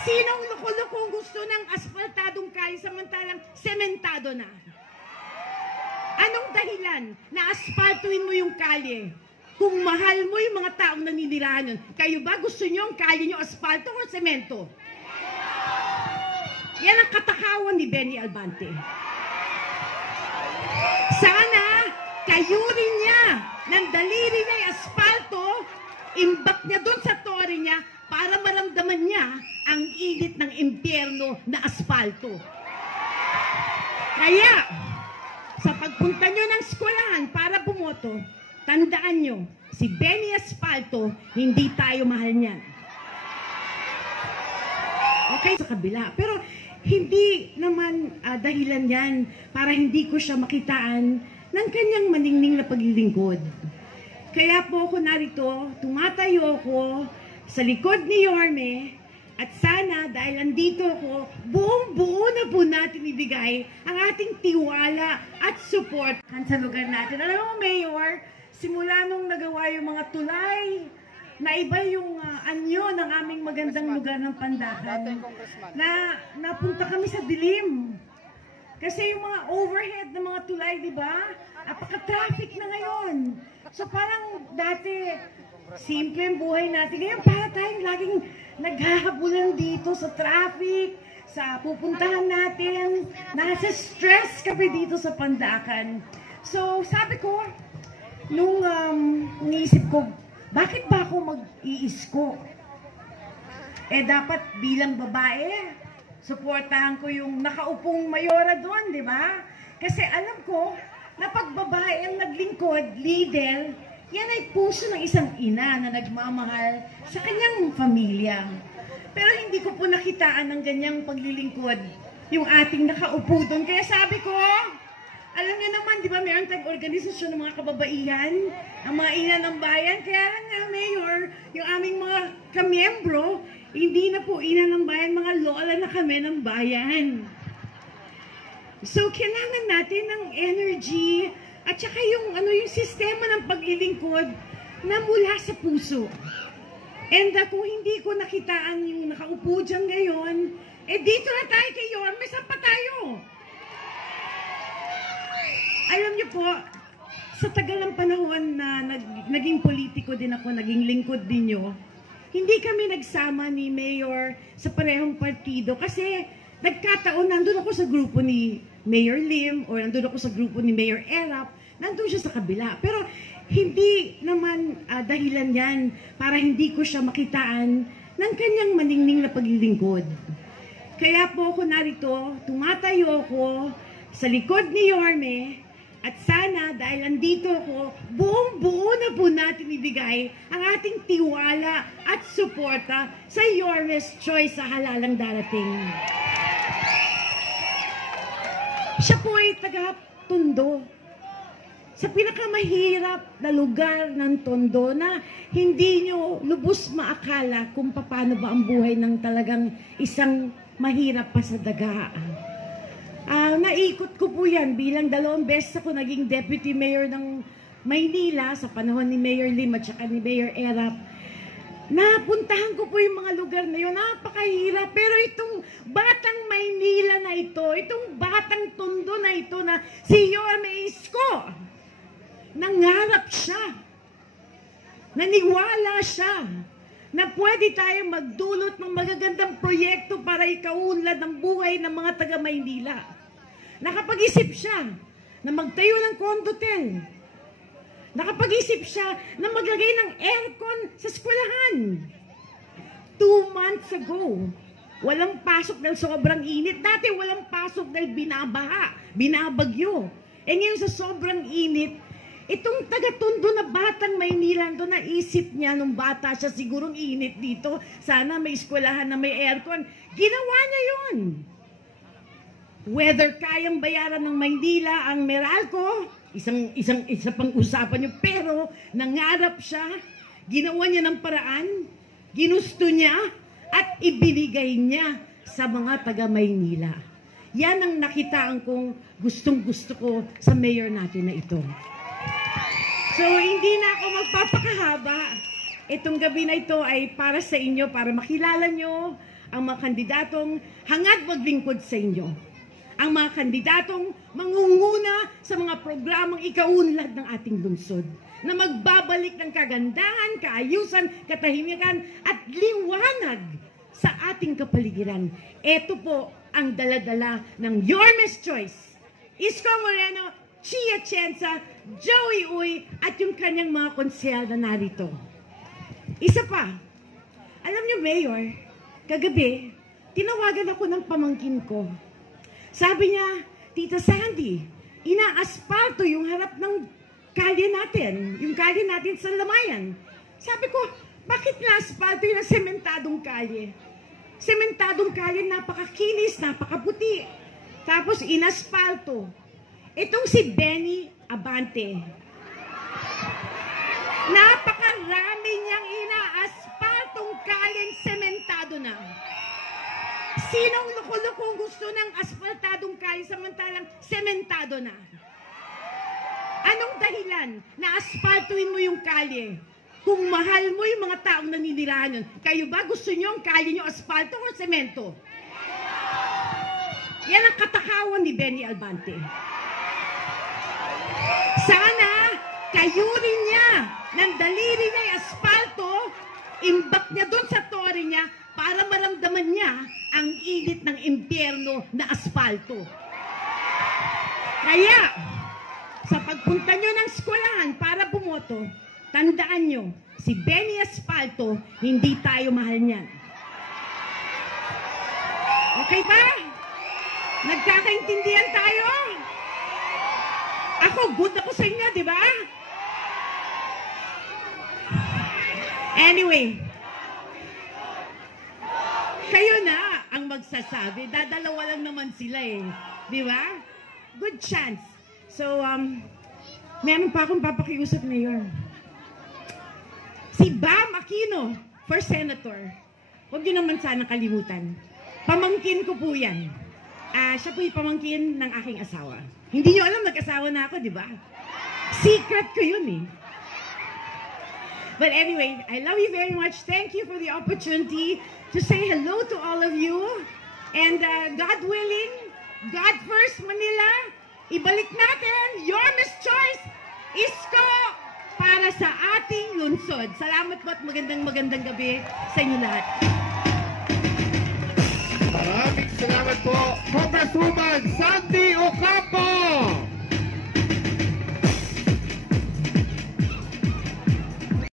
Sinong loko-lokong gusto ng asfaltadong kalye samantalang sementado na? Anong dahilan na asfaltuin mo yung kalye? Kung mahal mo yung mga taong naninirahan yun, kayo ba gusto nyo ang kalye nyo asfalto o semento? Yan ang katakawan ni Benny Albante. Sana kayurin niya ng daliri niya yung asfalto, imbak niya doon sa tore niya para maramdaman niya ang init ng impyerno na asfalto. Kaya, sa pagpunta nyo ng eskwelahan para bumoto, tandaan nyo, si Benny Asfalto, hindi tayo mahal niyan. Okay, sa kabila. Pero hindi naman dahilan yan para hindi ko siya makitaan ng kanyang maningning na paglilingkod. Kaya po ako narito, tumatayo ko sa likod ni Yorme, at sana dahil andito ako, buong-buo na po natin ibigay ang ating tiwala at support sa lugar natin. Alam mo, Mayor, simula nung nagawa yung mga tulay, na iba yung anyo ng aming magandang lugar ng Pandacan, na napunta kami sa dilim. Kasi yung mga overhead ng mga tulay, di ba? Napaka-traffic na ngayon. So parang dati, simple ang buhay natin. Ngayon para tayong laging naghahabulan dito sa traffic, sa pupuntahan natin. Nasa stress kami dito sa Pandacan. So sabi ko, nung niisip ko, bakit ba ako mag-iisko? Eh dapat bilang babae, suportahan ko yung nakaupong mayora doon, di ba? Kasi alam ko na pag babae ang naglingkod, leader, yan ay puso ng isang ina na nagmamahal sa kanyang pamilya. Pero hindi ko po nakitaan ng ganyang paglilingkod yung ating nakaupo doon. Kaya sabi ko, alam niyo naman, di ba, mayroon tayong organisasyon ng mga kababaihan, ang mga ina ng bayan. Kaya lang nga, Mayor, yung aming mga kamiyembro, hindi na po ina ng bayan, mga lola na kami ng bayan. So, kailangan natin ng energy at saka yung, yung sistema ng paglilingkod na mula sa puso. And kung hindi ko nakitaan yung nakaupo dyan ngayon, eh dito na tayo kay Yorme, saan pa tayo? Alam niyo po, sa tagal ng panahon na naging politiko din ako, naging lingkod din niyo, hindi kami nagsama ni Mayor sa parehong partido kasi nagkataon, nandun ako sa grupo ni Mayor Lim o nandun ako sa grupo ni Mayor Erap, nandun siya sa kabila. Pero hindi naman dahilan yan para hindi ko siya makitaan ng kanyang maningning na paglilingkod. Kaya po ako narito, tumatayo ako sa likod ni Yorme, at sana, dahil andito ako, buong-buo na po natin ibigay ang ating tiwala at suporta sa Yorme's Choice sa halalang darating. Siya po ay taga-Tondo. Sa pinakamahirap na lugar ng Tondo na hindi nyo lubos maakala kung paano ba ang buhay ng talagang isang mahirap pa sa daga. Naikot ko po yan bilang 2 beses ako naging deputy mayor ng Maynila sa panahon ni Mayor Lim at saka ni Mayor Erap. Napuntahan ko po yung mga lugar na yun, napakahirap. Pero itong batang Maynila na ito, itong batang Tondo na ito na si Yorme Isko, nangarap siya, naniwala siya na pwede tayong magdulot ng magagandang proyekto para ikaunlad ng buhay ng mga taga-Maynila. Nakapag-isip siya na magtayo ng kondotel. Nakapag-isip siya na maglagay ng aircon sa eskwelahan. 2 months ago, walang pasok dahil sobrang init. Dati walang pasok dahil binabaha, binabagyo. Eh ngayon sa sobrang init, itong taga-Tondo na batang Maynila, doon naisip niya nung bata siya, sigurong init dito, sana may eskwelahan na may aircon. Ginawa niya yun. Whether kayang bayaran ng Maynila ang Meralco, isa pang usapan niyo, pero nangarap siya, ginawa niya ng paraan, ginusto niya, at ibinigay niya sa mga taga-Maynila. Yan ang nakitaan kong gustong-gusto ko sa mayor natin na ito. So, hindi na ako magpapakahaba. Itong gabi na ito ay para sa inyo, para makilala nyo ang mga kandidatong hangad maglingkod sa inyo. Ang mga kandidatong mangunguna sa mga programang ikaunlad ng ating lungsod, na magbabalik ng kagandahan, kaayusan, katahimikan at liwanag sa ating kapaligiran. Ito po ang daladala ng Your Miss Choice, Isko Moreno, Chia Chenza, Joey Uy, at yung kanyang mga konsehal na narito. Isa pa, alam niyo, Mayor, kagabi, tinawagan ako ng pamangkin ko. Sabi niya, Tita Sandy, ina-asfalto yung harap ng kalye natin, yung kalye natin sa Lamayan. Sabi ko, bakit na-asfalto yung sementadong kalye? Sementadong kalye, napakakinis, napakaputi. Tapos inasfalto. Itong si Benny Abante, napakarami niyang ina-asfaltong kalyeng sementado na. Sinong luko-lukong gusto ng asfaltadong kalye samantalang sementado na? Anong dahilan na asfaltuin mo yung kalye? Kung mahal mo yung mga taong naninirahan yun, kayo ba gusto nyo ang kalye nyo asfalto o semento? Yan ang katakawan ni Benny Abante. Sana kayurin niya ng daliri niya yung asfalto, imbak niya doon sa tore niya para maramdaman niya ang init ng impyerno na asfalto. Kaya, sa pagpunta nyo ng eskwelahan para bumoto, tandaan nyo, si Benny Asfalto, hindi tayo mahal niyan. Okay ba? Nagkakaintindihan tayo? Ako, good ako sa inyo, di ba? Anyway, kayo na ang magsasabi. Dadalawa lang naman sila eh. Di ba? Good chance. So, meron pa akong papakiusap, Mayor. Si Bam Aquino for Senator. Huwag niyo naman sana kalimutan. Pamangkin ko po yan. Siya po yung pamangkin ng aking asawa. Hindi niyo alam, nag-asawa na ako, di ba? Secret ko yun eh. But anyway, I love you very much. Thank you for the opportunity to say hello to all of you. And God willing, God first, Manila, ibalik natin your Miss Choice, Isko, para sa ating lungsod. Salamat po at magandang gabi sa inyo lahat. Maraming salamat po, Congresswoman Sandy Ocampo!